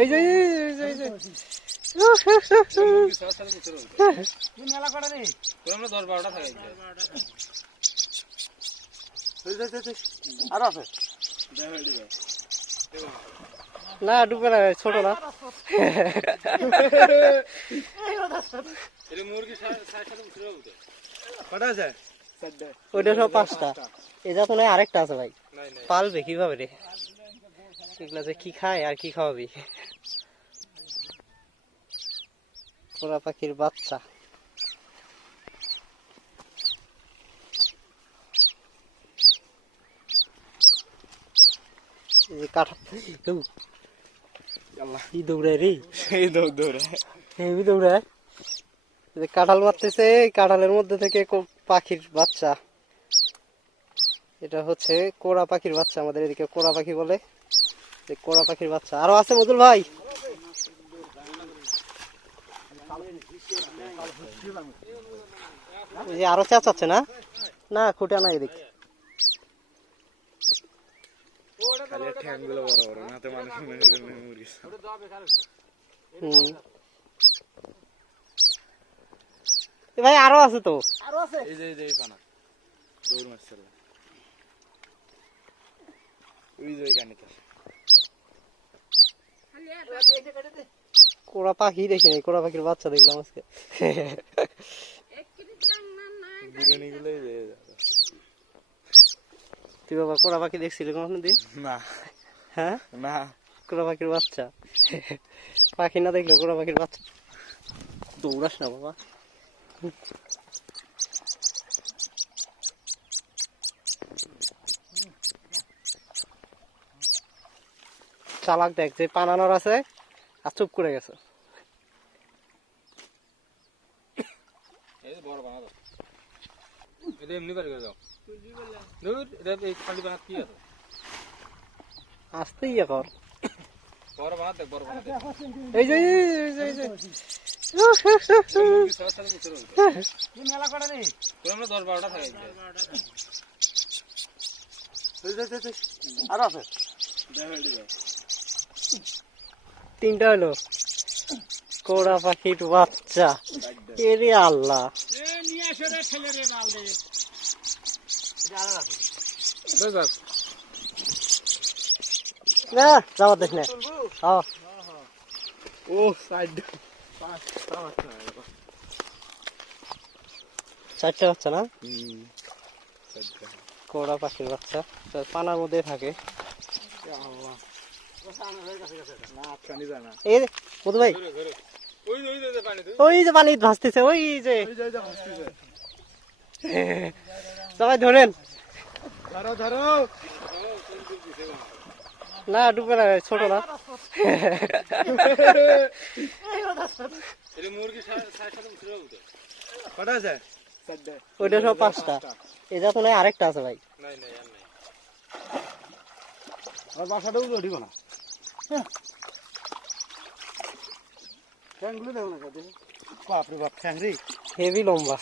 এই যে এই যে এই যে মেলা করে রে? দশ বারোটা থাকে আর আছে। না ডুবে না ছোট না। ওইটা সব পাঁচটা। এটা তো নয় আরেকটা আছে ভাই। পালবে কীভাবে রে? এগুলা যে কি খায় আর কি খাওয়াবি? পোড়া পাখির বাচ্চা। এই কাঠা দৌড়ায় রে। সেই দৌড় দৌড়ে। হেবি দৌড়ায়। এই যে কাঁঠাল মারতেছে এই কাঁঠালের মধ্যে থেকে পাখির বাচ্চা। এটা হচ্ছে কোরা পাখির বাচ্চা আমাদের এদিকে কোরা পাখি বলে। এই কোরা পাখির বাচ্চা। আরও আছে মজুল ভাই? এই যে আরও চেঁচাচ্ছে না? না খুঁটা না এদিকে। তো ভাই আরও আছে তো। এই যে এই যে পানা। দৌড় মারছিল ওই যে ওইখানে তো। কোরা পাখি দেখি নাই কোরা পাখির বাচ্চা দেখলাম আজকে। তুই বাবা কোরা পাখি দেখছিলি কোনো দিন না। হ্যাঁ? না। কোরা পাখির বাচ্চা? পাখি না দেখলে কোরা পাখির বাচ্চা? দৌড়াস না বাবা। চালাক দেখ যে পানানোর আছে আর চুপ করে গেছে। আসতে ইয়ে কর এই যে দশ বারোটা থাকে আর আছে? তিনটা হলো। কোরা পাখির বাচ্চা। এরে আল্লাহ। চারটে বাচ্চা না? কোরা পাখির বাচ্চা। পানার মধ্যে থাকে। না ওই যে, ওই যে, ওই যে পানি তুই ওই ভাসতেছে ওই যে। ওই যে ওই যে হসপিটাল সবাই ধরেন। ধরো ধরো না ডুবে না ছোট না। উঠে উঠে ওইটা সব পাঁচটা। আরেকটা আছে ভাই। আর বাসাটাও না। ঠ্যাংগুলো দেবো না কাজে বাপরে বাপ ঠ্যাং রে হেভি লম্বা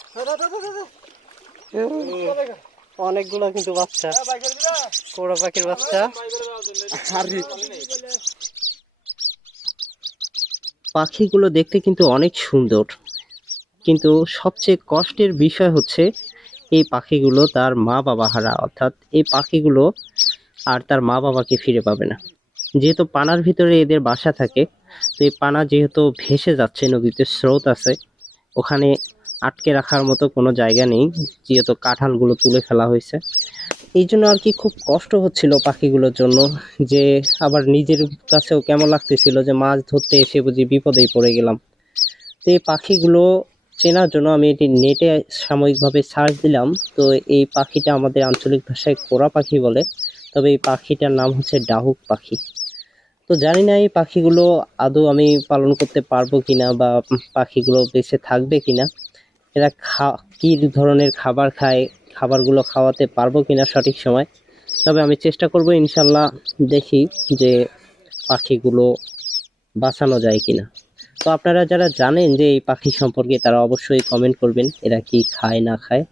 অনেকগুলো কিন্তু বাচ্চা। কোরা পাখির বাচ্চা। পাখিগুলো দেখতে কিন্তু অনেক সুন্দর। কিন্তু সবচেয়ে কষ্টের বিষয় হচ্ছে এই পাখিগুলো তার মা বাবা হারা অর্থাৎ এই পাখিগুলো আর তার মা বাবাকে ফিরে পাবে না। যেহেতু পানার ভিতরে এদের বাসা থাকে, তো এই পানা যেহেতু ভেসে যাচ্ছে, নদীতে স্রোত আছে, ওখানে আটকে রাখার মতো কোনো জায়গা নেই, যেহেতু কাঁঠালগুলো তুলে ফেলা হয়েছে। এই জন্য আর কি খুব কষ্ট হচ্ছিল পাখিগুলোর জন্য, যে আবার নিজের কাছেও কেমন লাগতেছিল যে মাছ ধরতে এসে বুঝি বিপদেই পড়ে গেলাম। তো এই পাখিগুলো চেনার জন্য আমি এটি নেটে সাময়িকভাবে সার্চ দিলাম। তো এই পাখিটা আমাদের আঞ্চলিক ভাষায় কোরা পাখি বলে, তবে এই পাখিটার নাম হচ্ছে ডাহুক পাখি। তো জানি না এই পাখিগুলো আদৌ আমি পালন করতে পারব কিনা বা পাখিগুলো বেঁচে থাকবে কিনা। এরা খা, কী ধরনের খাবার খায়, খাবারগুলো খাওয়াতে পারব কিনা সঠিক সময়। তবে আমি চেষ্টা করব ইনশাল্লাহ দেখি যে পাখিগুলো বাঁচানো যায় কিনা। তো আপনারা যারা জানেন যে এই পাখি সম্পর্কে তারা অবশ্যই কমেন্ট করবেন, এরা কি খায় না খায়।